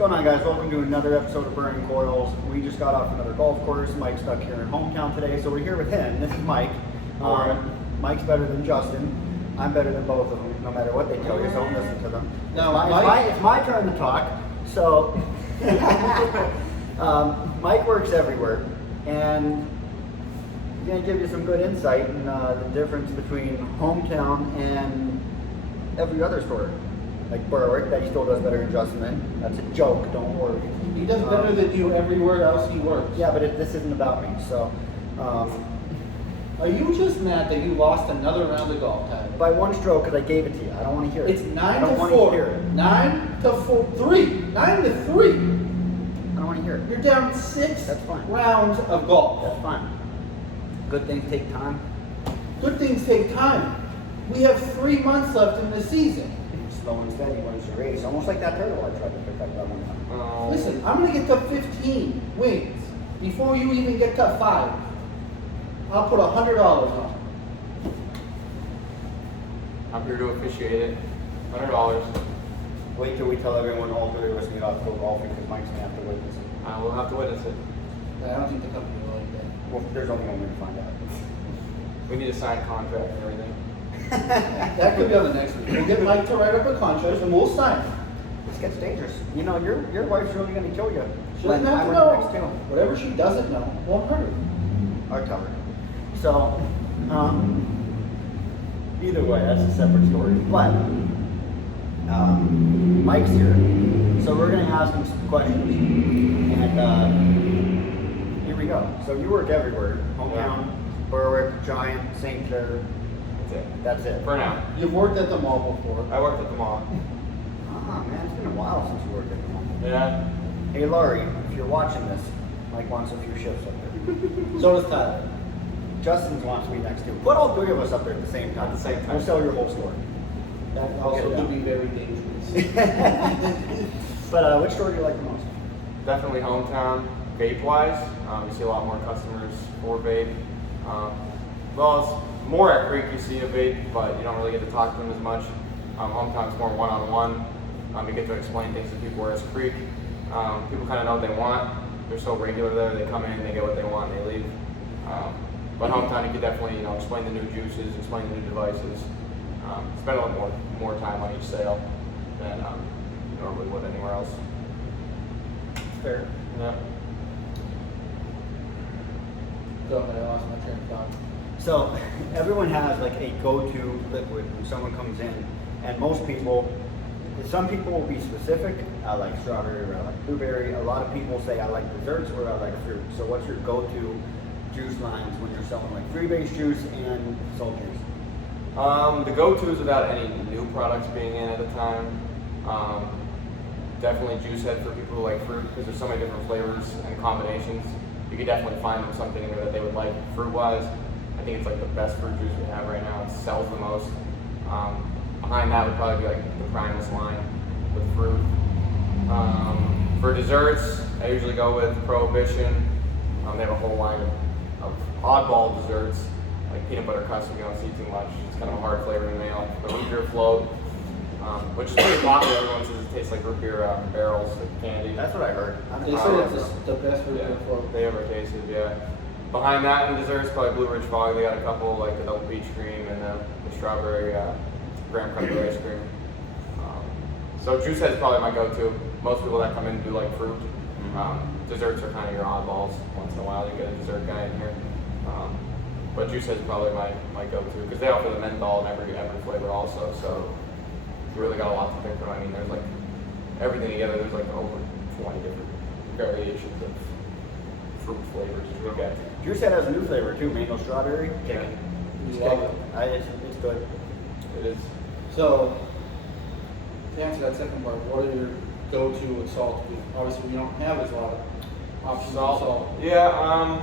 going on, guys? Welcome to another episode of Burning Coils. We just got off another golf course. Mike's stuck here in hometown today, so we're here with him. This is Mike. Mike's better than Justin. I'm better than both of them, no matter what they tell you, so don't listen to them. Now, it's my turn to talk. So, Mike works everywhere, and he's going to give you some good insight in the difference between hometown and every other store. Like Berwick, that he still does better than Justin. That's a joke, don't worry. He does better than you everywhere else he works. Yeah, but this isn't about me, so. Are you just mad that you lost another round of golf, Tyler? By one stroke, because I gave it to you. I don't want to hear it. It's 9 to 4. I don't want to hear it. 9 to 4. 3. 9 to 3. I don't want to hear it. You're down 6 That's fine. rounds of golf. That's fine. Good things take time. Good things take time. We have 3 months left in the season. Slow and steady wins the race. Almost like that turtle I tried to pick up that one time. Listen, I'm going to get to 15 wins before you even get to 5. I'll put $100 on. I'm here to officiate it. $100. Wait till we tell everyone all three of us meet off to go golfing because Mike's going to have to witness it. I will have to witness it. I don't think the company will like that. Well, there's only one way to find out. We need a signed contract and everything. That could be on the next week. We'll get Mike to write up a contract and we'll sign it. This gets dangerous. You know, your wife's really going to kill you. She doesn't have to know. Whatever she doesn't know won't hurt her. I'll tell her. So, either way, that's a separate story. But, Mike's here. So we're going to ask him some questions. And here we go. So you work everywhere. Hometown, Berwick, Giant, St. Clair. That's it. For now. You've worked at the mall before. I worked at the mall. Ah, man, it's been a while since you worked at the mall. Yeah. Hey, Laurie, if you're watching this, Mike wants a few shifts up there. So does Tyler. Justin wants to be next too. Put all three of us up there at the same time. At the same time. We'll sell your whole store. That also could be very dangerous. But which store do you like the most? Definitely hometown. Vape-wise, you see a lot more customers for Vape. Well, it's more at Creek you see a Vape, but you don't really get to talk to them as much. Hometown's more one-on-one. You get to explain things to people, whereas Creek, people kind of know what they want. They're so regular there. They come in, they get what they want, and they leave. But hometown, you could definitely, explain the new juices, explain the new devices. Spend a lot more time on each sale than you normally would anywhere else. Fair. Yeah. Go ahead, I lost my train of thought. So everyone has like a go-to liquid when someone comes in, and most people, some people will be specific. I like strawberry or I like blueberry. A lot of people say I like desserts or I like fruit. So what's your go-to juice lines when you're selling like freebase juice and salt juice? The go-tos without any new products being in at the time. Definitely juice head for people who like fruit because there's so many different flavors and combinations. You could definitely find them something in there that they would like fruit-wise. I think it's like the best fruit juice we have right now. It sells the most. Behind that would probably be like the Primus line with fruit. For desserts, I usually go with Prohibition. They have a whole line of oddball desserts, like peanut butter custard. You don't see too much. It's kind of a hard flavor to me. I like the root beer float, which is pretty popular. Everyone says it tastes like root beer barrels with candy. That's what I heard. They said it's the best root beer float they ever tasted. Yeah. Behind that in desserts, probably Blue Ridge Fog. They got a couple like the double peach cream and the strawberry graham cracker ice cream. So juice head's probably my go-to. Most people that come in do like fruit. Desserts are kind of your oddballs. Once in a while you get a dessert guy in here. But juice head's probably my go-to because they offer the menthol in every flavor also. So you really got a lot to pick from. I mean, there's like everything together. There's like over 20 different variations of fruit flavors you get. Juice Head has a new flavor too, mango strawberry. Yeah. You love it. It's good. It is. So, to answer that second part, what are your go-to with salt? Obviously, we don't have as a lot of options with salt. Yeah,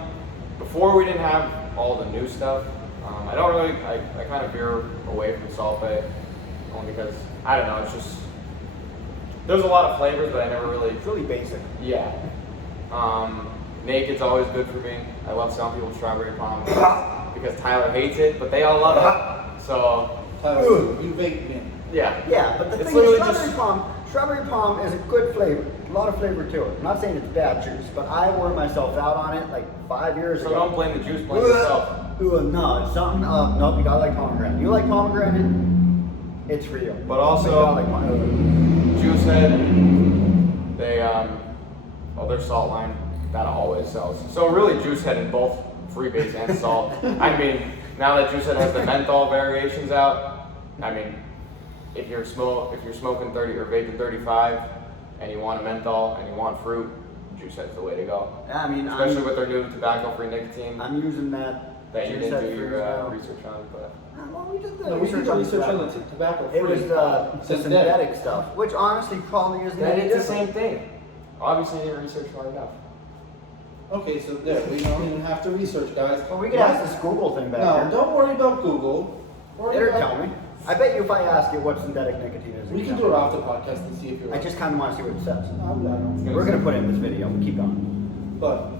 before we didn't have all the new stuff. I don't really, I kind of veer away from Salt Bay, only because, I don't know, it's just, there's a lot of flavors, but I never really. It's really basic. Yeah. Naked's always good for me. I love selling people strawberry palm because Tyler hates it, but they all love it. So Tyler, you vape me. yeah. Yeah, but the It's thing is, literally strawberry just- palm, Strawberry palm is a good flavor. A lot of flavor to it. I'm not saying it's bad juice, but I wore myself out on it like 5 years So ago. don't blame the juice, blame yourself. No, it's something. Nope, you gotta like pomegranate. You like pomegranate? It's for you. But also, You gotta like pomegranate. Juice Head, they their salt line that always sells. So really, Juice Head in both freebase and salt. I mean, now that Juice Head has the menthol variations out, I mean, if you're smoking 30 or vaping 35, and you want a menthol and you want fruit, Juice Head's the way to go. Yeah, I mean, Especially with their new tobacco-free nicotine I'm using that. that you Juice didn't Head do for your now. research on, but. Well, we did the No, we did the research on the tobacco. It was the synthetic stuff, which honestly probably isn't Then any it's the different. same thing. Obviously, you didn't research hard enough. Okay, so there, we don't even have to research, guys. Well, we could ask this Google thing back No, there. don't worry about Google. Worry It'll about- tell me. I bet you if I ask it what synthetic nicotine is, We it'll can tell do it me. off the podcast and see if you're. I just kind of want to see what it says. I'm We're gonna put it in this video. Keep going. But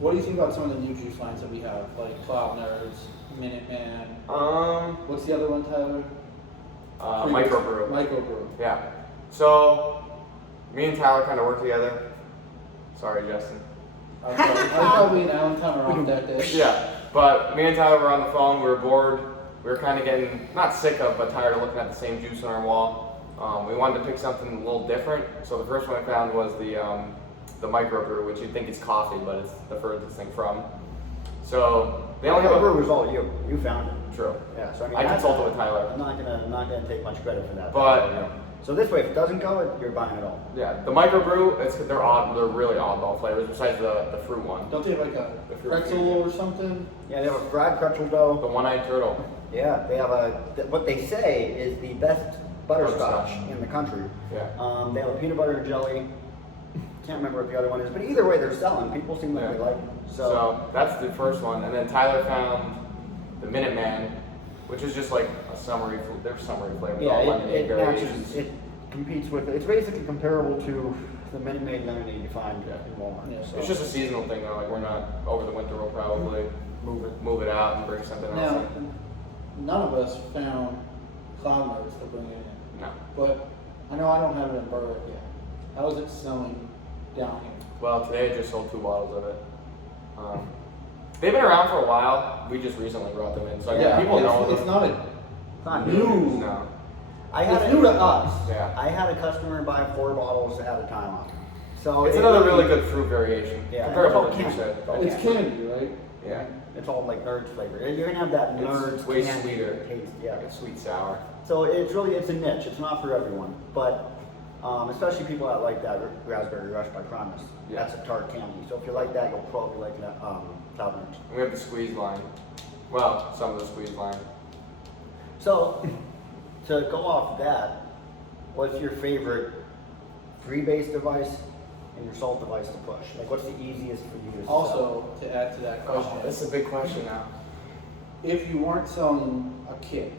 what do you think about some of the new juice lines that we have, like Cloud Nerds, Minuteman? What's the other one, Tyler? Microbrew. Microbrew. Yeah. So, me and Tyler kind of work together. Sorry, Justin. I was probably an Allentown off that day. Yeah, but me and Tyler were on the phone. We were bored. We were kind of getting not sick of, but tired of looking at the same juice on our wall. We wanted to pick something a little different. So the first one I found was the microbrew, which you'd think is coffee, but it's the furthest thing from. So they only have Microbrew a was all you. You found it. true. Yeah. So I mean, I that's- consulted with Tyler. I'm not gonna take much credit for that. But- so this way, if it doesn't go, you're buying it all. Yeah, the microbrew, they're odd. They're really oddball flavors besides the fruit one. Don't they have like a The fruit pretzel fusion. or something? Yeah, they have a fried pretzel The dough. one-eyed turtle. Yeah, they have what they say is the best butterscotch Butterscotch. in the country. Yeah. They have a peanut butter and jelly. Can't remember what the other one is, but either way, they're selling. People seem like Yeah. they like it. So that's the first one, and then Tyler found the Minuteman, which is just like a summery. They're summery flavors. yeah, all it lemonade matches. variations. It competes with. It's basically comparable to the Minute Maid lemonade you find in Walmart. Yeah. So It's just a seasonal thing though. Like we're not over the winter. We'll probably move it out and bring something else Now, in. none of us found Cloud Nerds to bring it in. No. But I know I don't have it in Berwick yet. How is it selling down here? Well, today I just sold 2 bottles of it. They've been around for a while. We just recently brought them in, so I mean, people know it's them. not a it's not new. No. I had It's new to us. Yeah. I had a customer buy 4 bottles at a time on it. So It's it another really good fruit variation. Yeah, Comparable it's to all you said. candy. It's candy, right? Yeah. It's all like Nerds flavor. You're gonna have that Nerds It's way candy sweeter. taste. Yeah. Like a sweet sour. So it's a niche. It's not for everyone, but especially people that like that Raspberry Rush by Promise. Yeah. That's a tart candy. So if you like that, you'll probably like that. Cloud Nerds. We have the squeeze line. Well, some of the squeeze line. So to go off that, what's your favorite freebase device and your salt device to push? Like, what's the easiest for you to sell? Also, to add to that question, Oh, that's a big question now. if you weren't selling a kit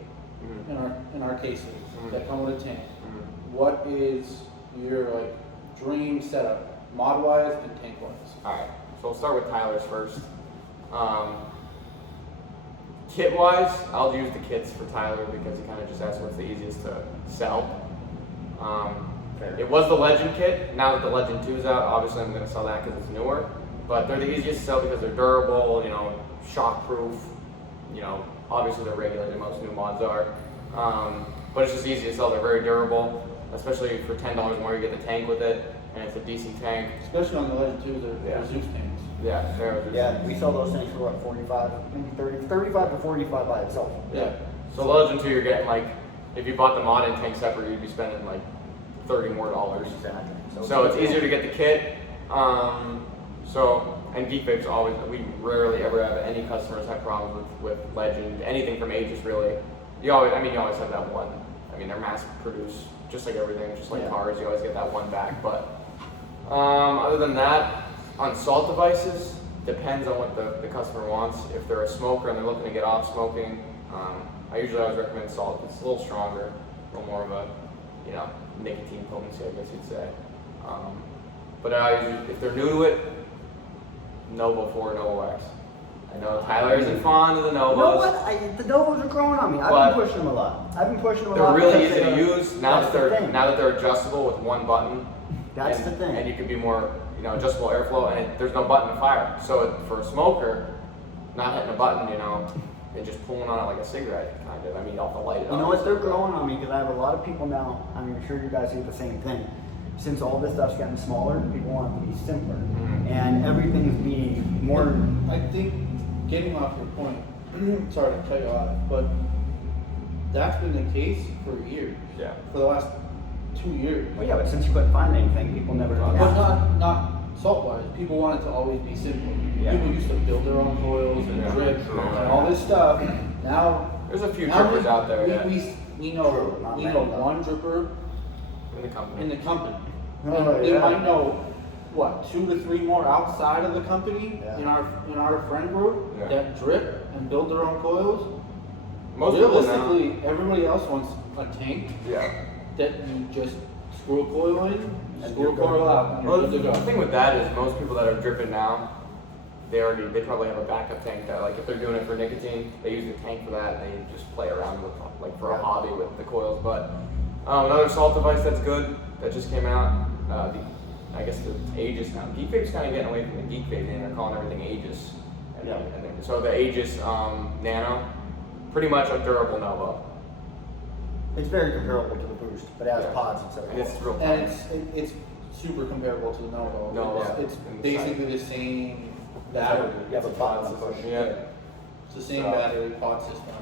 Mhm. in our cases Mhm. that come with a tank, Mhm. what is your like dream setup, mod wise and tank wise? All right, so we'll start with Tyler's first. Kit wise, I'll use the kits for Tyler because he kind of just asked what's the easiest to sell. Fair. It was the Legend kit. Now that the Legend 2 is out, obviously I'm going to sell that because it's newer. But they're the easiest to sell because they're durable, shock proof. Obviously they're regulated. Most new mods are. But it's just easy to sell. They're very durable, especially for $10 more. You get the tank with it, and it's a decent tank. Especially on the Legend 2, they're Yeah. Zeus tanks. Yeah, they're Yeah, we sell those things for what, 45, maybe 30, 35 to 45 by itself. Yeah. So Legend 2, you're getting like, if you bought the mod and tank separate, you'd be spending like $30 more. Exactly. So it's easier to get the kit. And Geek Vape's always, we rarely ever have any customers have problems with Legend, anything from Aegis really. You always have that one. I mean, they're mass produced, just like everything, just like Yeah. cars, you always get that one back. But other than that, on salt devices, depends on what the customer wants. If they're a smoker and they're looking to get off smoking, I usually always recommend salt. It's a little stronger, a little more of a, nicotine potency, I guess you'd say. But if they're new to it, Novo 4, Novo X. I know Tyler isn't fond of the You know Novos. what? The Novos are growing on me. I've But been pushing them a lot. I've been pushing them a They're lot. really because easy to they're- use now that's that the they're thing. adjustable with one button. That's and, the thing. And you can be more, adjustable airflow, and there's no button to fire. So for a smoker, not hitting a button, and just pulling on it like a cigarette, kind of. I mean, you don't have to light it You up. know what? They're growing on me because I have a lot of people now. I'm sure you guys see the same thing. Since all this stuff's gotten smaller, people want it to be simpler, and everything's being more. I think, getting off your point, sorry to cut you off, but that's been the case for years. Yeah. For the last 2 years. Well, yeah, but since you couldn't find anything, people never. But not salt wise. People want it to always be simple. Yeah. People used to build their own coils and Yeah. drip True. and all this stuff. Now There's a few now drippers out there, yeah. we know True, not we many, know though. one dripper In the company. in the company. Oh, They yeah. might know what 2 to 3 more outside of the company Yeah. in our friend group Yeah. that drip and build their own coils. Most people now. Realistically, everybody else wants a tank Yeah. that you just screw a coil in, And screw you're a coil good. out, and Well, you're the good to go. thing with that is most people that are dripping now, they probably have a backup tank that, like, if they're doing it for nicotine, they use the tank for that, and they just play around with, like, for a Yeah. hobby with the coils. But another salt device that's good that just came out, I guess the Aegis now. Geek Vape's kind of getting away from the Geek Vape thing. They're calling everything Aegis. Yeah. So the Aegis Nano, pretty much a durable Novo. It's very comparable to the Boost, but it has Yeah. pods instead of. And it's real And tiny. it's super comparable to the Novo. No, It's yeah. basically the same battery. You have a pod on the push. Yeah. It's the same So- battery pod system.